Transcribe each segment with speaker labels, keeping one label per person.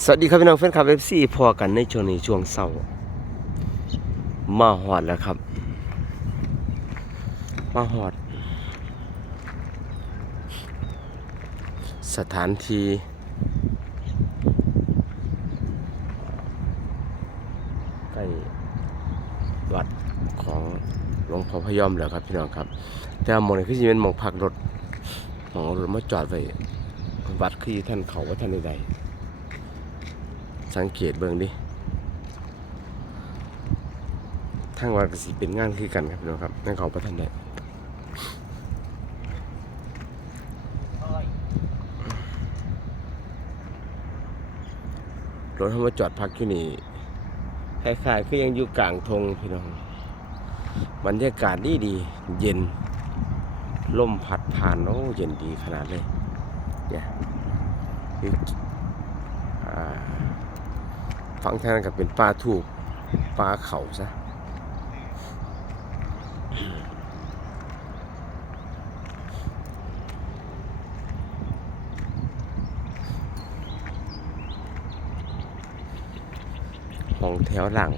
Speaker 1: สวัสดีครับพี่น้องแฟนคลับเอฟซีพอกันในช่วงนี้ช่วงเศร้าร์มาหอดแล้วครับ มาหอด สถานที่ใกล้วัดของหลวงพ่อพยอมแล้วครับพี่น้องครับ แต่หมองนี้คือจะเป็นหมองพักรถหมองรถมาจอดไว้วัดคือท่านเขาว่าท่านใดๆ สังเกตเบิ่งดิทางวัดก็สิเป็นงานคือกันครับพี่น้องครับนั่นเขาประทันได้รถเขามาจอดพักอยู่นี่คล้ายๆคือยังอยู่กลางทงพี่น้องบรรยากาศดีดีเย็นลมพัดผ่านโอ้เย็นดีขนาดเลยเนี่ย คืออ่าฝั่งทางนั้นก็เป็นปลาถูกปลาเขาซะห้องแถวหลัง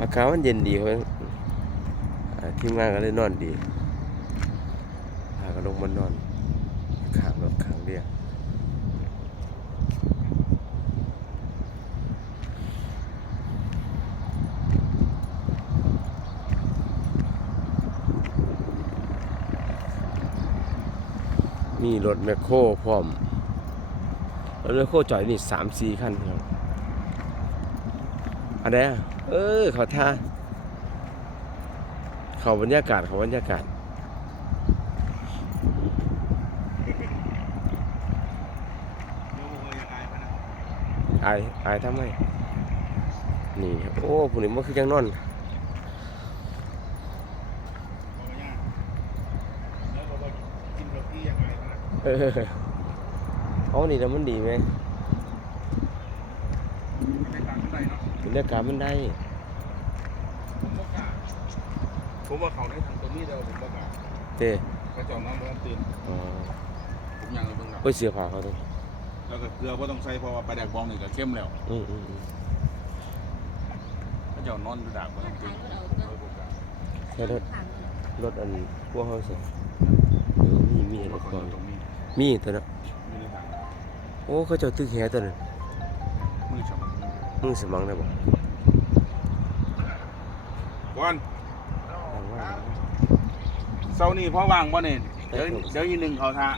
Speaker 1: อากาศมันเย็นดีครับอ่าทีมงานก็เลยนอนดีพากันลงมานอน ข้างรถข้างเรียกมีรถแมคโครพร้อม รถแมคโครจอยนี่สามสี่คันครับอันไหนอะ เออเขาท่า เขาบรรยากาศเขาบรรยากาศ อายอายทำไมนี่ครับโอ้ผู้นี้มันคือยังนอนเออเอานี่แล้วมันดีไหมบรรยากาศมันได้
Speaker 2: ผมว่าเขาในทางตัวนี้เดียวผมบอกว่า
Speaker 1: เต้
Speaker 2: กระจอกน้ำมันตื่น
Speaker 1: อ๋อ
Speaker 2: ผมยังเลยเพิ่งหลับ
Speaker 1: เฮ้ยเสียผ้าเขาต้อง
Speaker 2: แล้วก็เกลือว่าต้องใส่เพราะว่าปลาแดกบองนี่ก็เข้มแล้ว
Speaker 1: อืมอืมอืม
Speaker 2: กระจอกนอนดูดาบก็ต้องตื่น
Speaker 1: แค่รถรถอันพวกเขาสิเออมีมีรถ
Speaker 2: ต
Speaker 1: ก่อน
Speaker 2: รงนี้
Speaker 1: มีตัวนั้น
Speaker 2: มีในทาง
Speaker 1: โอ้เขาเจ้าตึกแหตัวนั้น
Speaker 2: มือฉ่
Speaker 1: มึงสมังได้บ่ำ
Speaker 2: วัน
Speaker 1: ทางว่า
Speaker 2: เสาร์นี้พ่อว่างบ่เนี่ยเดี๋ยวเดี๋ยวยีหนึ่งเขาท่า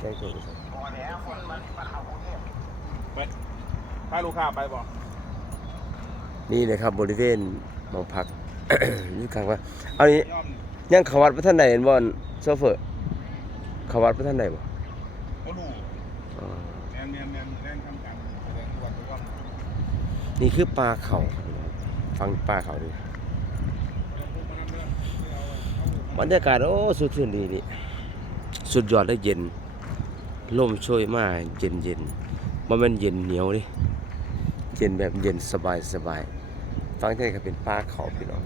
Speaker 1: ใช่ตัว นี้
Speaker 2: ถ้าลูกค้าไปบ่
Speaker 1: นี่เลยครับบริเวณหมองพักอยู่กลางว่าเอานี้
Speaker 2: ย่อม
Speaker 1: ยังเขาวัดพระท่านใดเห็นบ่อนโซเฟอร์เขาวัดพระท่านใดบ่
Speaker 2: ก็ดู
Speaker 1: อ๋อ
Speaker 2: แมนแมนแมนแมนทำกันแสดงวัดไปก่อน
Speaker 1: นี่คือปลาเขาครับฟังปลาเขาดิบรรยากาศโอ้สุดชื่นดีนี่สุดยอดและเย็น ลมโชยมาเย็นเย็นมันเป็นเย็นเหนียวดิเย็นแบบเย็นสบายสบายฟังที่นี่ก็เป็นปลาเขาพี่น้อง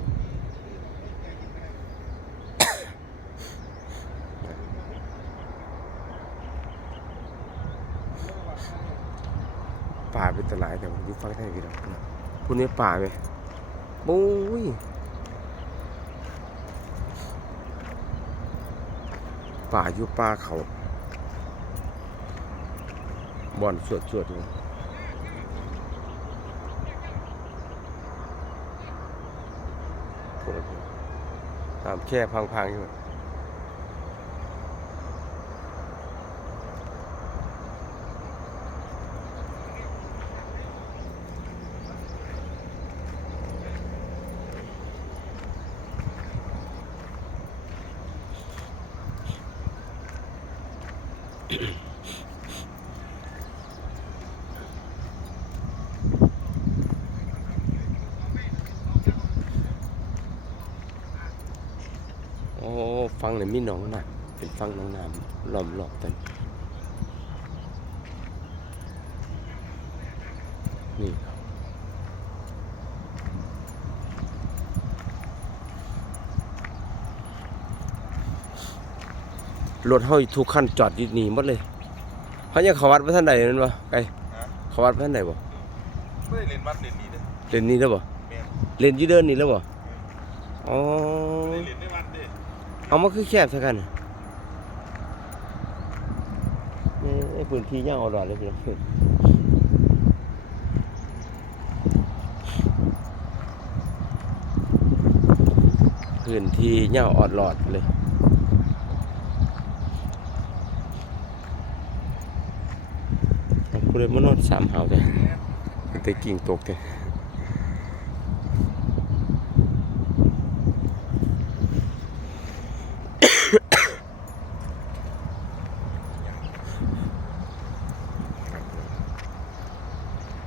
Speaker 1: ป่าเป็นตลายแต่ผมอยุฟังไทยพี่น้องคุณนี้ป่าไหมปุ้ยป่าอยู่ป่าเขา บอลสวดสวดเลยโถ่ตามแค่พังๆอยู่ โอ้ฟังเลยมีหนองน้ำเป็นฟังหนองน้ำล้อมรอบกันนี่ครับรถเฮาทุกคันจอดอยู่นี่หมดเลยเขายังเขาวัดบ่ทันใดแม่นบ่ไกล
Speaker 2: ฮะ
Speaker 1: เขาวัดบ่ทันใดบ่
Speaker 2: ไม่ได้เรียนวัดเรียนดีเด้อ
Speaker 1: เล่นนี่แล้วบ่
Speaker 2: แม่น
Speaker 1: เล่นอยู่เดินนี่แล้วบ่อ๋อ
Speaker 2: ไม่ได้ เรียนในวัดเด้อ
Speaker 1: เอามาคือแคบซะกันน่ะนี่ไอ้พื้นที่ยาวเอาดอดเลยพี่น้องพื้นที่ยาวออดหลอดเลยกูเลยมานอนสามหาวเลยแต่กิ่งตกเล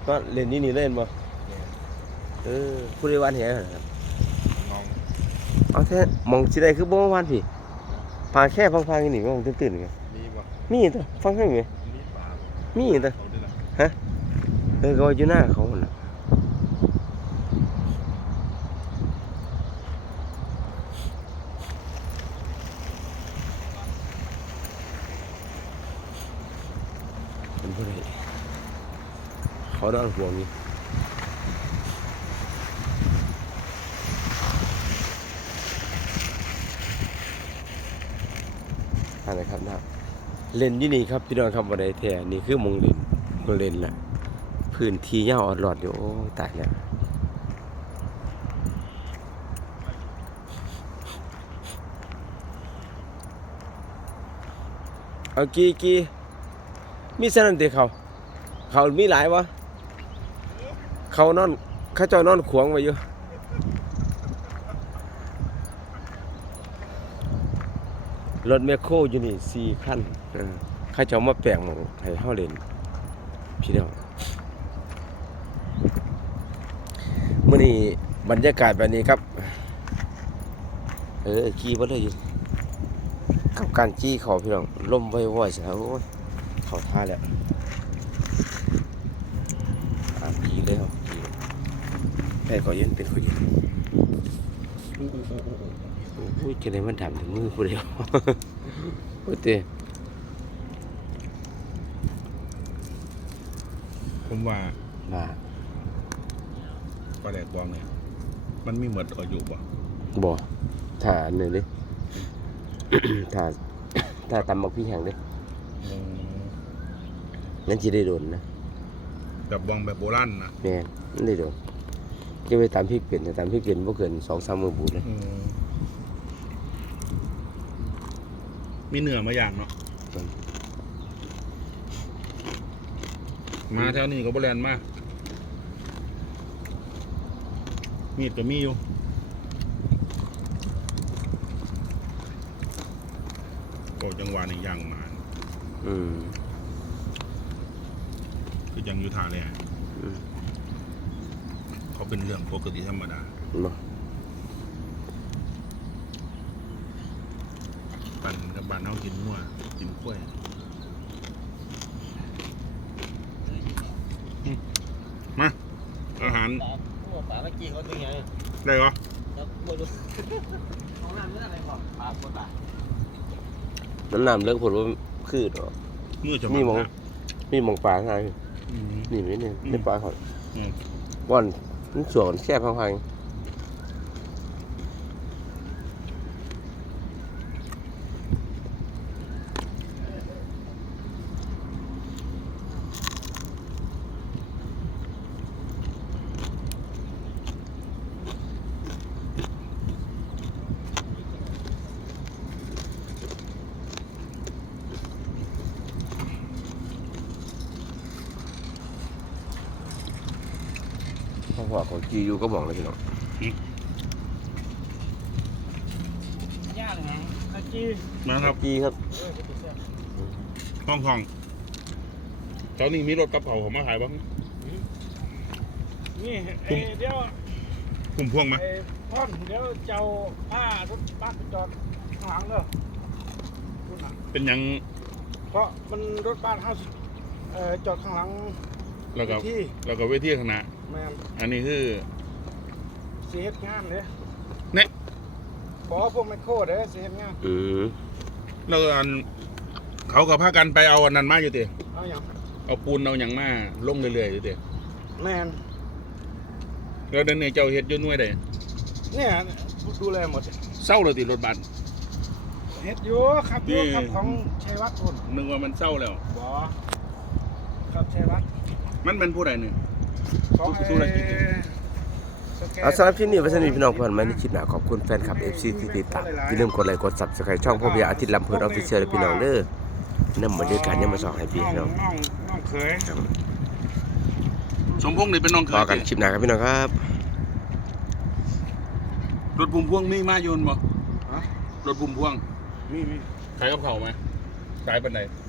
Speaker 1: ก็เล่นนี่นี่เล่นบ่เออผู้ใดวันเหี้ยครับ
Speaker 2: มอง
Speaker 1: เอาแท้มองสิได้คือบ่ว่าวันพี่ปลาแค่ฟังๆนี่มองตื่นๆกัน
Speaker 2: มีบ่
Speaker 1: มีตัวฟังให้ไหม
Speaker 2: มีปลา
Speaker 1: มีตัว
Speaker 2: เขาด้วยล่ะ
Speaker 1: เออก็ว่าอยู่หน้าเขาหั่นน่ะเป็นผู้ใด เขานอนห่วงนี่อะไรครับนะเล่นที่นี่ครับพี่น้องครับวันใดแท้นี่คือมงเล่นมงเล่นแหละพื้นที่ยาวออดหลอดอยู่โอ้ตายแล้วเอากี่กี่มีสนันเตเขา เขามีหลายวะ เขานอนเขาเจ้านอนขวางไว้อยู่รถแมคโครอยู่นี่สี่คันเออเขาเจ้ามาแปลงหมองให้เฮาเล่นพี่น้องมื้อนี้บรรยากาศแบบนี้ครับ เออขี่บ่เลยอยู่กับการจี้เขาพี่น้องลมไว้ๆซะโอ้ยเขาท่าแล้ว อ่าผีเลยครับผี แพ้ก่อเย็นเป็นก่อเย็นโอ้ยจะได้มันดำถึงมือผู้เดียวโอ้ยเต้
Speaker 2: ผมว่า
Speaker 1: มา
Speaker 2: ปลาแดกบองเนี่ย มันมีหมดอายุบ่
Speaker 1: บ่ถ่านหนึ่งดิถ่าถ่าตำบักพี่แห้งดิ
Speaker 2: อืม
Speaker 1: นั่นจะได้โดนนะ
Speaker 2: แบบบองแบบโบราณนะ
Speaker 1: แม่นนั่ได้โดน จะไปตามพี่เปลี่ยนแต่ตามพี่เปลี่ยนบ่เกินสองสามมือบูดเลย
Speaker 2: อืมมีเนื้อมาอย่างเนาะมาแถวนี้ก็บ่แลนมามีดก็มีอยู่โอ้จังหวะนี้ย่างหมา
Speaker 1: อืม
Speaker 2: คือยังอยู่ท่าเลย
Speaker 1: อืม
Speaker 2: เขา เป็นเรื่องปกติธรรมดา
Speaker 1: บ่
Speaker 2: ปั่นกับบ้านเขากินงัวกินกล้วยอืมมาอาหาร
Speaker 3: ปลาเมื่อกี้เขาตัวใหญ่
Speaker 2: ได้เหรอ
Speaker 3: แล้วไม่รู้ของน้ำไม่อะไรบอกปลาปลา
Speaker 1: น้ำน้ำเลิกผลว่าคือดอก
Speaker 2: มือจะ
Speaker 1: นี่มองมีหมองปลาข้างใน
Speaker 2: อืม
Speaker 1: นี่นี่นี่
Speaker 2: อืม
Speaker 1: ในปลาเขา
Speaker 2: อืม
Speaker 1: ว่อน มันสวนแค่พัง ๆพ่อพ่อของจีอยู่ก็บอกเลยพี่น้อง
Speaker 3: ย่างไงเมื่อกี้
Speaker 2: มาครับ
Speaker 1: จีครับ
Speaker 2: ห้องทองเจ้านี่มีรถกระเป๋าผมมาขายบ้าง
Speaker 4: นี่เอ้ยเดี๋ยว
Speaker 2: คุมพวงไหม
Speaker 4: ไอ้พ่อนเดี๋ยวเจ้าผ้ารถบัสไปจอดข้างหลังเด้อคุณน่ะ
Speaker 2: เป็นหยัง
Speaker 4: เพราะมันรถบัสเฮาสิเอ่อจอดข้างหลัง
Speaker 2: แล้วก็
Speaker 4: ที่
Speaker 2: แล้วก็เวทีข้างหน้า
Speaker 4: แม่น
Speaker 2: อันนี้คือ
Speaker 4: สิเฮ็ดงานเด้
Speaker 2: เนี่ย
Speaker 4: บอกว่าพวกไมโครเด้อสิเฮ็ดงาน
Speaker 1: อืม
Speaker 2: แล้วอันเขาก็พากันไปเอาอันนั้นมาอยู่ติ
Speaker 4: เอาอย่าง
Speaker 2: เอาปูนเอาหยังมาลงเรื่อยๆอยู่ติ
Speaker 4: แมน
Speaker 2: แล้วเดี๋ยวนี้เจ้าเฮ็ดอยู่หน่วยใด
Speaker 4: เนี่ยดูแลหมด
Speaker 2: เศร้าเลยติรถบัส
Speaker 4: เฮ็ดอยู่ครับอยู่
Speaker 2: นี่
Speaker 4: ครับของชัยวัฒน์คน
Speaker 2: นึกว่ามันเศร้าแล้ว
Speaker 4: บ่ครับชัยวัฒน์
Speaker 2: มันเป็นผู้ใดนี่
Speaker 4: ของ
Speaker 2: ธุรกิจ
Speaker 4: ไอ้สแกน
Speaker 1: เอาสำหรับคลิปนี้ไว้สนิทพี่น้องเพื่อนไหมในคลิปหน้าขอบคุณแฟนคลับ FC ที่ติดตามอย่าลืมกดไลค์กด Subscribe ช่องพ่อพยาอาทิตย์ลำเพลินออฟฟิเชียลพี่น้องเด้อนำบรรยากาศยังมาสองให้พี่น้อง
Speaker 4: น้องน้องเคย
Speaker 2: สมพงษ์นี่เป็นน้องเค
Speaker 1: ต่อยกันคลิปหน้าครับพี่น้องครับ
Speaker 2: รถพุ่มพวงมีมาโยนบ่
Speaker 4: ฮะ
Speaker 2: รถพุ่มพวง
Speaker 4: มีมี
Speaker 2: ขายกับเขาวไหมขายปันไหน
Speaker 4: ข